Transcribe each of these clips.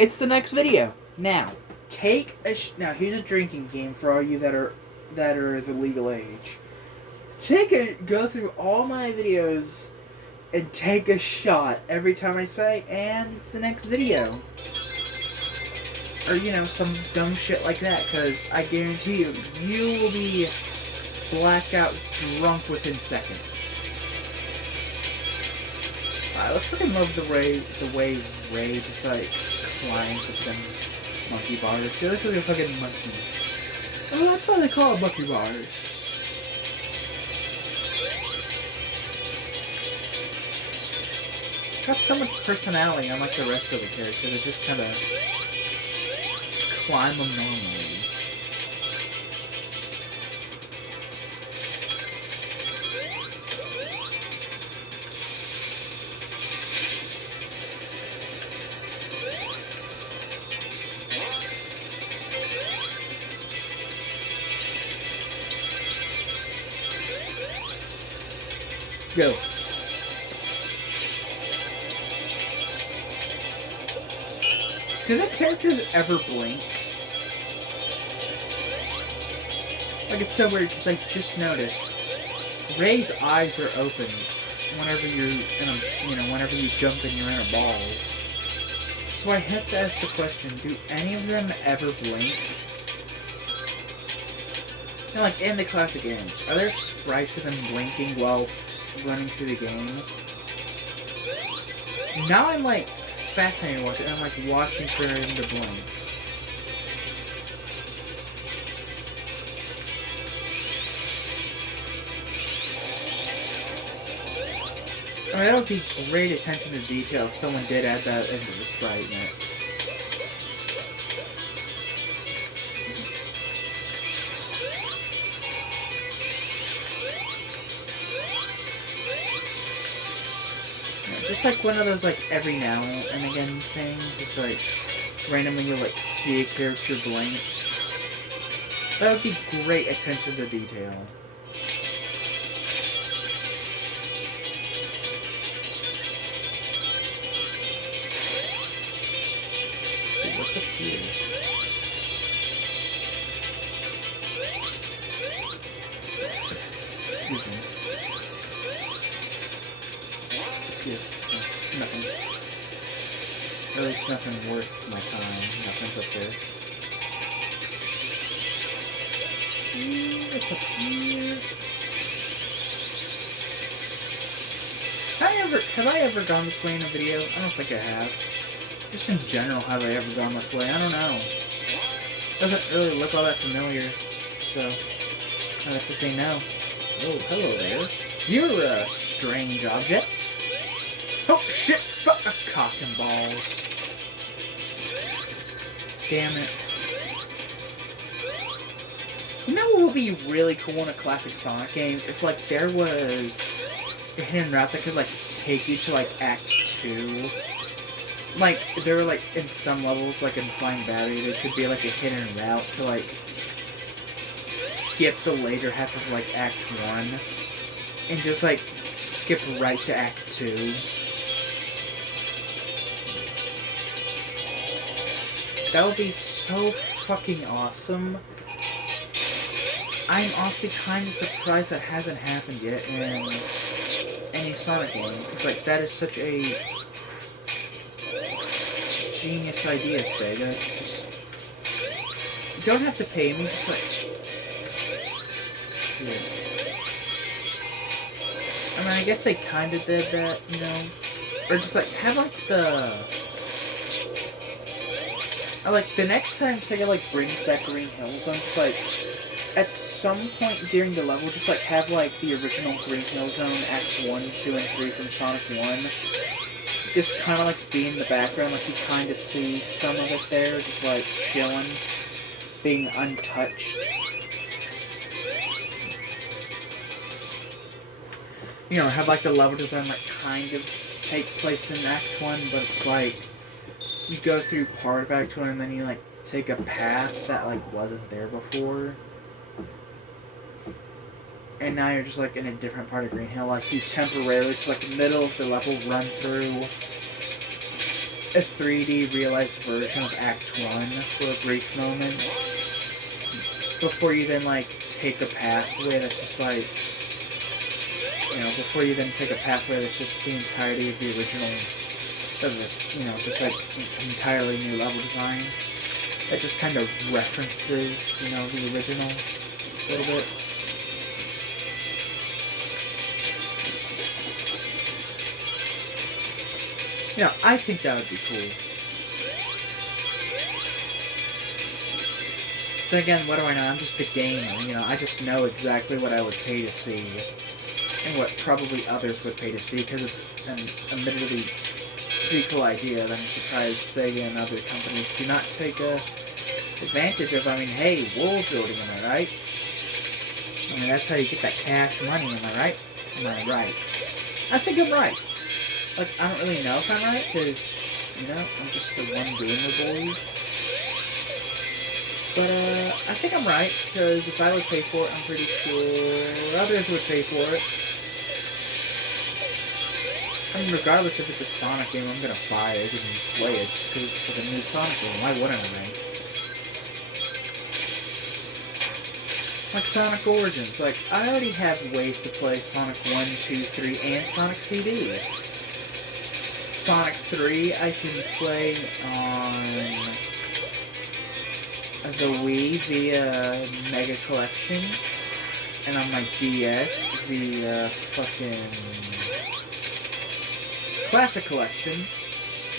It's the next video. Now, now here's a drinking game for all you that are the legal age. Go through all my videos and take a shot every time I say, and it's the next video. Or, you know, some dumb shit like that, because I guarantee you, you will be blackout drunk within seconds. I fucking love the way Ray just, like, climbs with them monkey bars. They look like a fucking monkey. Oh, that's why they call it monkey bars. Got so much personality, unlike the rest of the characters. They just kind of climb them normally. Go. Do the characters ever blink? Like, it's so weird because I just noticed Ray's eyes are open whenever you're in a, whenever you jump and you're in a ball. So I have to ask the question: do any of them ever blink? You know, like in the classic games, are there sprites of them blinking while just running through the game? Now I'm like fascinated to watch it. I'm like watching for him to blink. I mean, that would be great attention to detail if someone did add that into the sprite mix. Just like one of those like every now and again things, just like randomly you'll like see a character blink. That would be great attention to detail. Dude, what's up here? Excuse me. Here. Nothing. Or at least nothing worth my time. Nothing's up there. What's up here? Have I ever gone this way in a video? I don't think I have. Just in general, have I ever gone this way? I don't know. Doesn't really look all that familiar, so I'd have to say no. Oh, hello there. You're a strange object. Oh shit! Fuck a cock and balls. Damn it. You know what would be really cool in a classic Sonic game? If like there was a hidden route that could like take you to like Act 2. Like there were like in some levels, like in Flying Battery, there could be like a hidden route to like skip the later half of like Act 1 and just like skip right to Act 2. That would be so fucking awesome. I'm honestly kind of surprised that hasn't happened yet in any Sonic game. It's like, that is such a genius idea, Sega. Just, you don't have to pay me, just like... Yeah. I mean, I guess they kind of did that, you know? Or just like, have like the... Like, the next time Sega, like, brings back Green Hill Zone, just, like, at some point during the level, just, like, have, like, the original Green Hill Zone, Act 1, 2, and 3 from Sonic 1, just kind of, like, be in the background, like, you kind of see some of it there, just, like, chilling, being untouched. You know, have, like, the level design, like, kind of take place in Act 1, but it's, like, you go through part of Act 1 and then you, like, take a path that, like, wasn't there before. And now you're just, like, in a different part of Green Hill. Like, you temporarily, just, like, middle of the level, run through a 3D realized version of Act 1 for a brief moment before you then, like, take a pathway that's just, like, before you then take a pathway that's just the entirety of the original, that's, just, like, entirely new level design. That just kind of references, the original a little bit. I think that would be cool. Then again, what do I know? I'm just a gamer, I just know exactly what I would pay to see. And what probably others would pay to see, because it's an admittedly pretty cool idea that I'm surprised Sega and other companies do not take advantage of. I mean, hey, world building, am I right? I mean, that's how you get that cash money, am I right? Am I right? I think I'm right. Like, I don't really know if I'm right, because, I'm just the one doing the bully. But, I think I'm right, because if I would pay for it, I'm pretty sure others would pay for it. I mean, regardless if it's a Sonic game, I'm gonna buy it and play it, just because it's for the new Sonic game. Why wouldn't I, right? Like Sonic Origins. Like, I already have ways to play Sonic 1, 2, 3, and Sonic 2D. Sonic 3 I can play on the Wii via Mega Collection, and on my DS via fucking Classic Collection.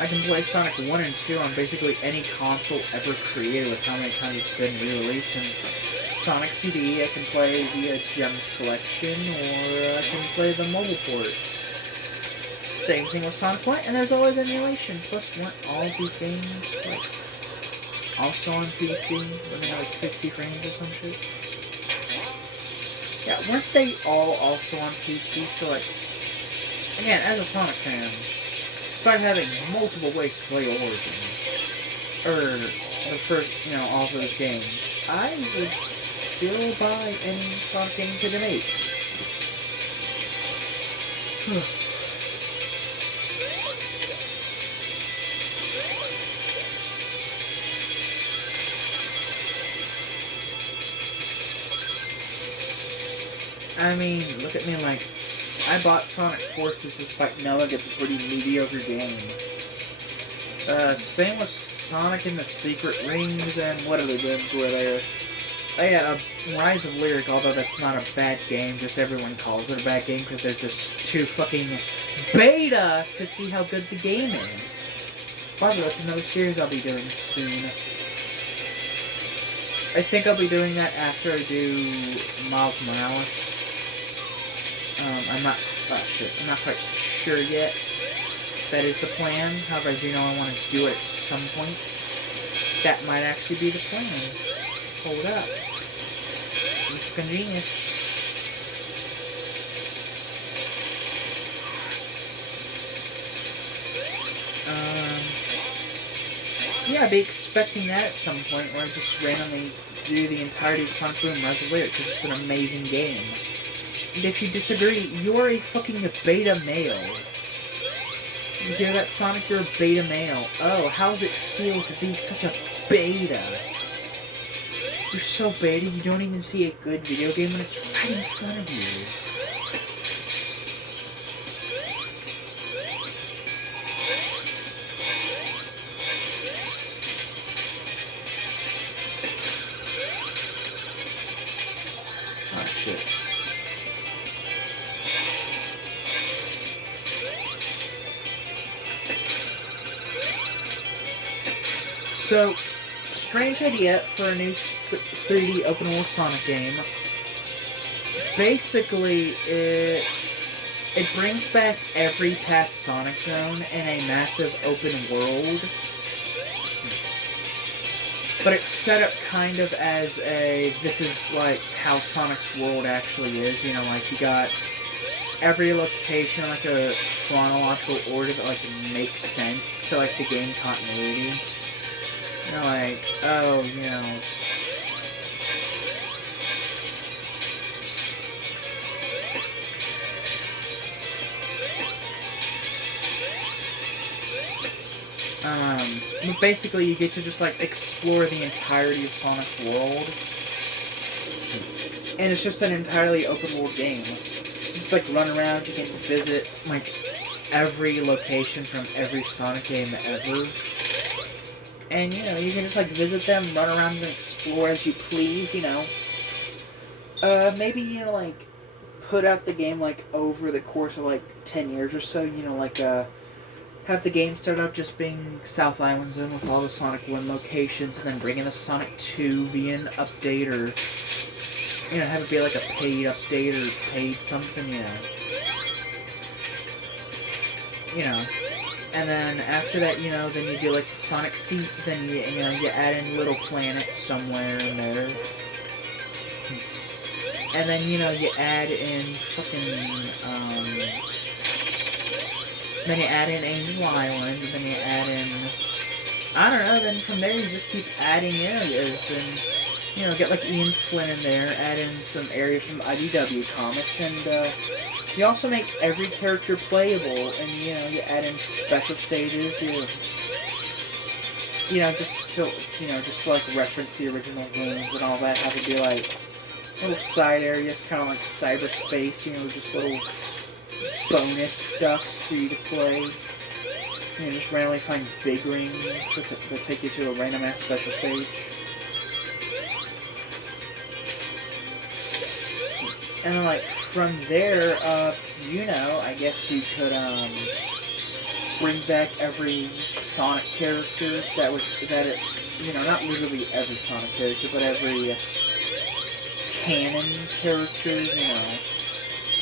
I can play Sonic 1 and 2 on basically any console ever created with how many times it's been re-released. And Sonic 2D I can play via Gems Collection, or I can play the mobile ports. Same thing with Sonic 1, and there's always emulation. Plus, weren't all of these games, like, also on PC, when they had like 60 frames or some shit? Yeah, weren't they all also on PC? So, like, again, as a Sonic fan, despite having multiple ways to play Origins, or the first, all of those games, I would still buy any Sonic games it makes. I mean, look at me, like, I bought Sonic Forces despite knowing it's a pretty mediocre game. Same with Sonic and the Secret Rings, and what other games were there? Oh yeah, Rise of Lyric, although that's not a bad game, just everyone calls it a bad game because they're just too fucking beta to see how good the game is. By the way, that's another series I'll be doing soon. I think I'll be doing that after I do Miles Morales. I'm not quite sure yet if that is the plan. However, I do know I want to do it at some point. That might actually be the plan. Hold up. You fucking genius. Yeah, I'd be expecting that at some point where I just randomly do the entirety of Sonic Boom Rise of Lyric because it's an amazing game. And if you disagree, you're a fucking beta male. You hear that, Sonic? You're a beta male. Oh, how does it feel to be such a beta? You're so beta, you don't even see a good video game when it's right in front of you. Oh, shit. So, strange idea for a new 3D open world Sonic game. Basically, it brings back every past Sonic zone in a massive open world. But it's set up kind of as this is like how Sonic's world actually is, like you got every location like a chronological order that like makes sense to like the game continuity. Like, oh, But basically you get to just, like, explore the entirety of Sonic's world. And it's just an entirely open world game. Just, like, run around, you can visit, like, every location from every Sonic game ever. And, you know, you can just, like, visit them, run around and explore as you please, you know. Maybe, you know, like, put out the game, like, over the course of, like, 10 years or so, you know, like, have the game start out just being South Island Zone with all the Sonic 1 locations, and then bring in a Sonic 2 via an update, or, you know, have it be like a paid update or paid something, you know. You know. And then after that, you know, then you do like the Sonic Seat, then you know, you add in little planets somewhere in there. And then, you know, you add in fucking, then you add in Angel Island, and then you add in, I don't know, then from there you just keep adding areas, and, you know, get like Ian Flynn in there, add in some areas from IDW Comics, and, you also make every character playable, and, you know, you add in special stages, you know, just to, you know, just to, like, reference the original games and all that, have it be, like, little side areas, kind of like cyberspace, you know, just little bonus stuffs for you to play. You know, just randomly find big rings that take you to a random ass special stage. And then, like, from there, you know, I guess you could, bring back every Sonic character you know, not literally every Sonic character, but every canon character, you know,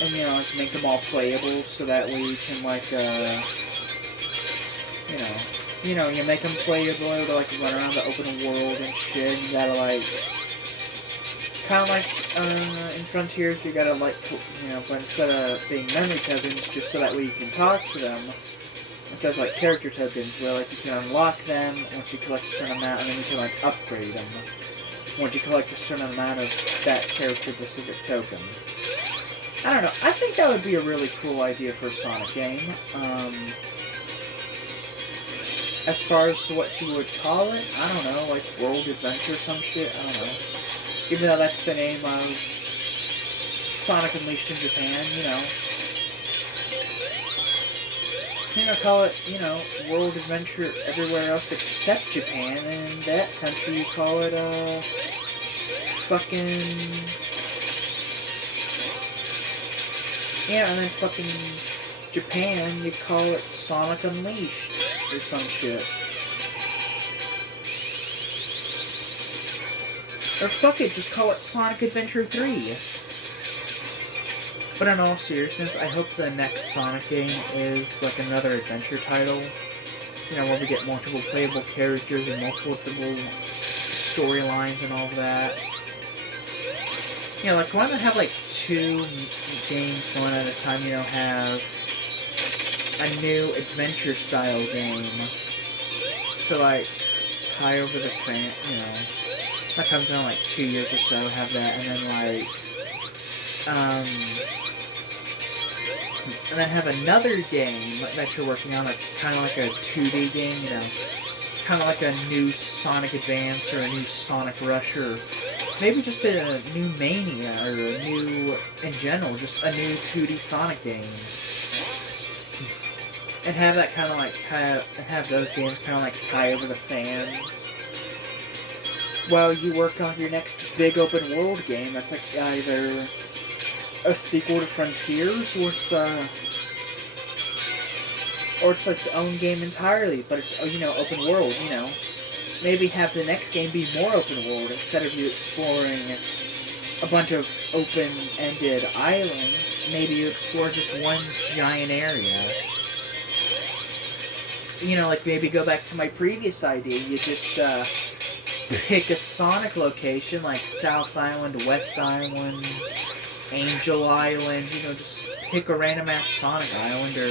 and, you know, like, make them all playable, so that way you can, like, you know, you make them playable to, like, run around the open world and shit, and you gotta, like, kind of like, in Frontiers, you gotta, like, you know, but instead of being memory tokens, just so that way you can talk to them, it says, like, character tokens, where, like, you can unlock them once you collect a certain amount, and then you can, like, upgrade them once you collect a certain amount of that character-specific token. I don't know, I think that would be a really cool idea for a Sonic game. As far as to what you would call it, I don't know, like World Adventure or some shit, I don't know. Even though that's the name of Sonic Unleashed in Japan, you know. You know, call it, you know, World Adventure everywhere else except Japan, and in that country you call it, fucking... Yeah, and then fucking Japan, you call it Sonic Unleashed, or some shit. Or fuck it, just call it Sonic Adventure 3. But in all seriousness, I hope the next Sonic game is like another adventure title. You know, where we get multiple playable characters and multiple storylines and all of that. You know, like, why not have like 2 games going at a time, you know, have a new adventure style game to like tie over the fan, you know, that comes in like 2 years or so, have that, and then like, and then have another game that you're working on that's kind of like a 2D game, you know, kind of like a new Sonic Advance or a new Sonic Rush, or maybe just a new Mania, or a new, in general, just a new 2D Sonic game. And have that kind of like, have those games kind of like tie over the fans while you work on your next big open world game that's like either a sequel to Frontiers, or it's its own game entirely, but it's, you know, open world, you know. Maybe have the next game be more open world, instead of you exploring a bunch of open-ended islands, maybe you explore just one giant area. You know, like, maybe go back to my previous idea, you just, pick a Sonic location, like South Island, West Island, Angel Island, you know, just pick a random-ass Sonic Island, or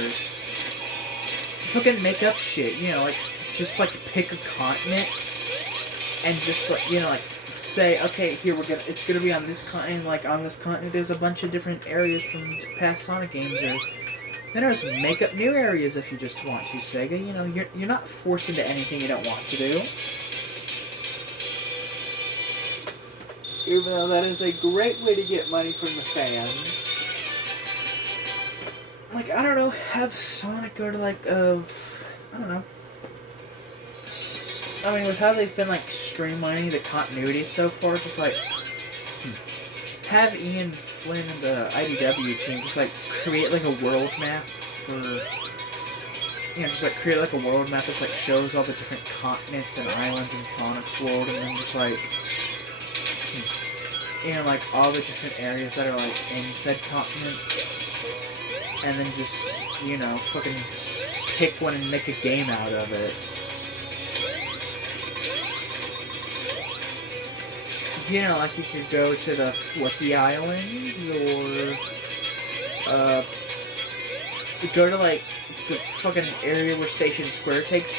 fucking make up shit, you know, like, just, like, pick a continent, and just, like, you know, like, say, okay, here, it's gonna be on this continent, like, on this continent, there's a bunch of different areas from past Sonic games, or, Then there's make up new areas if you just want to, Sega. You know, you're not forced into anything you don't want to do. Even though that is a great way to get money from the fans. Like, I don't know, have Sonic go to, like, I don't know. I mean, with how they've been, like, streamlining the continuity so far, just, like, have Ian Flynn and the IDW team just, like, create, like, a world map for, you know, just, like, create, like, a world map that, like, shows all the different continents and islands in Sonic's world, and then just, like, you know, like, all the different areas that are, like, in said continents. And then just, you know, fucking pick one and make a game out of it. You know, like you could go to the Flippy Islands, or, go to, like, the fucking area where Station Square takes,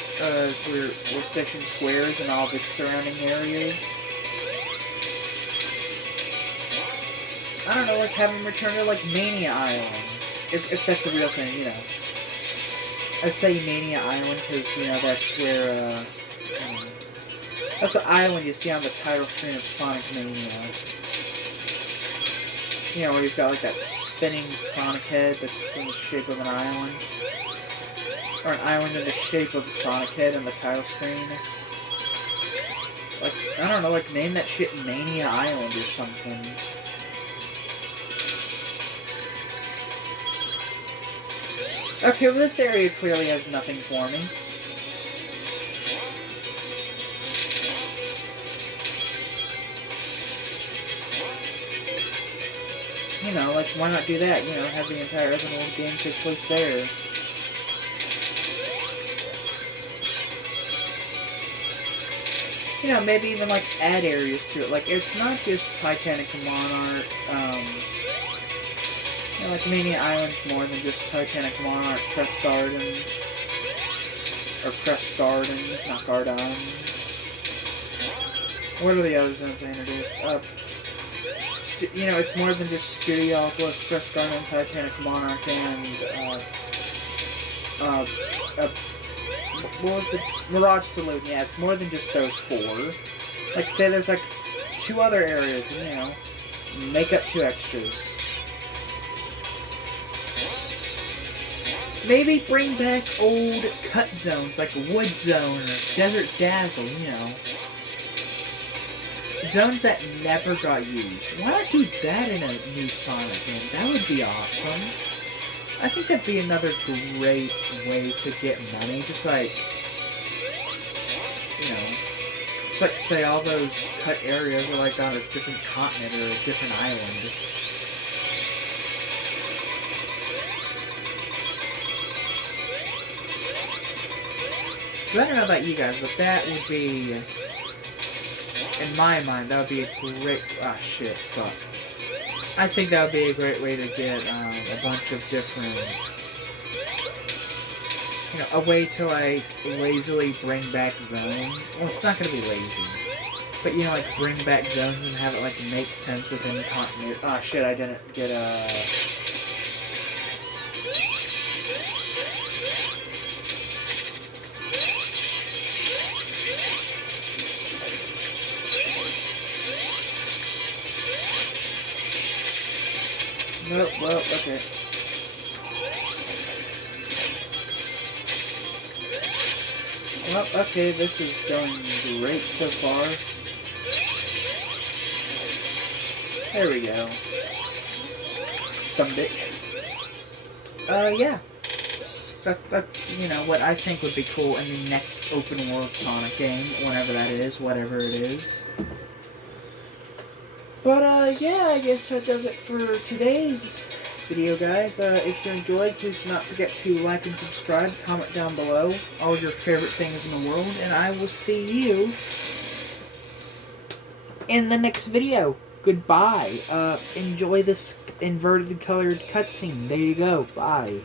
where Station Square is and all of its surrounding areas. I don't know, like, have them return to, like, Mania Island. If that's a real thing, you know. I say Mania Island because, you know, that's where, that's the island you see on the title screen of Sonic Mania. You know, where you've got, like, that spinning Sonic head that's in the shape of an island. Or an island in the shape of a Sonic head on the title screen. Like, I don't know, like, name that shit Mania Island or something. Okay, well, this area clearly has nothing for me. You know, like, why not do that? You know, have the entire open world game take place there. You know, maybe even, like, add areas to it. Like, it's not just Titanic and Monarch, you know, like, Mania Island's more than just Titanic Monarch, Crest Gardens. Or Crest Garden, not Gardens. What are the other zones they introduced? You know, it's more than just Studiopolis, Crest Garden, Titanic Monarch, and, what was the... Mirage Saloon. Yeah, it's more than just those four. Like, say there's, like, 2 other areas, and, you know, make up 2 extras. Maybe bring back old cut zones, like Wood Zone or Desert Dazzle, you know. Zones that never got used. Why not do that in a new Sonic game? That would be awesome. I think that'd be another great way to get money. Just like, you know, just like say all those cut areas are like on a different continent or a different island. But I don't know about you guys, but that would be, in my mind, that would be a great... Ah, shit, fuck. I think that would be a great way to get a bunch of different... You know, a way to, like, lazily bring back zones. Well, it's not going to be lazy. But, you know, like, bring back zones and have it, like, make sense within the continuity. Ah, shit, I didn't get, Nope, well, okay. Well, okay, this is going great so far. There we go. Dumb bitch. Yeah. That's, you know, what I think would be cool in the next open world Sonic game, whenever that is, whatever it is. But, yeah, I guess that does it for today's video, guys. If you enjoyed, please do not forget to like and subscribe, comment down below all your favorite things in the world, and I will see you in the next video. Goodbye. Enjoy this inverted colored cutscene. There you go. Bye.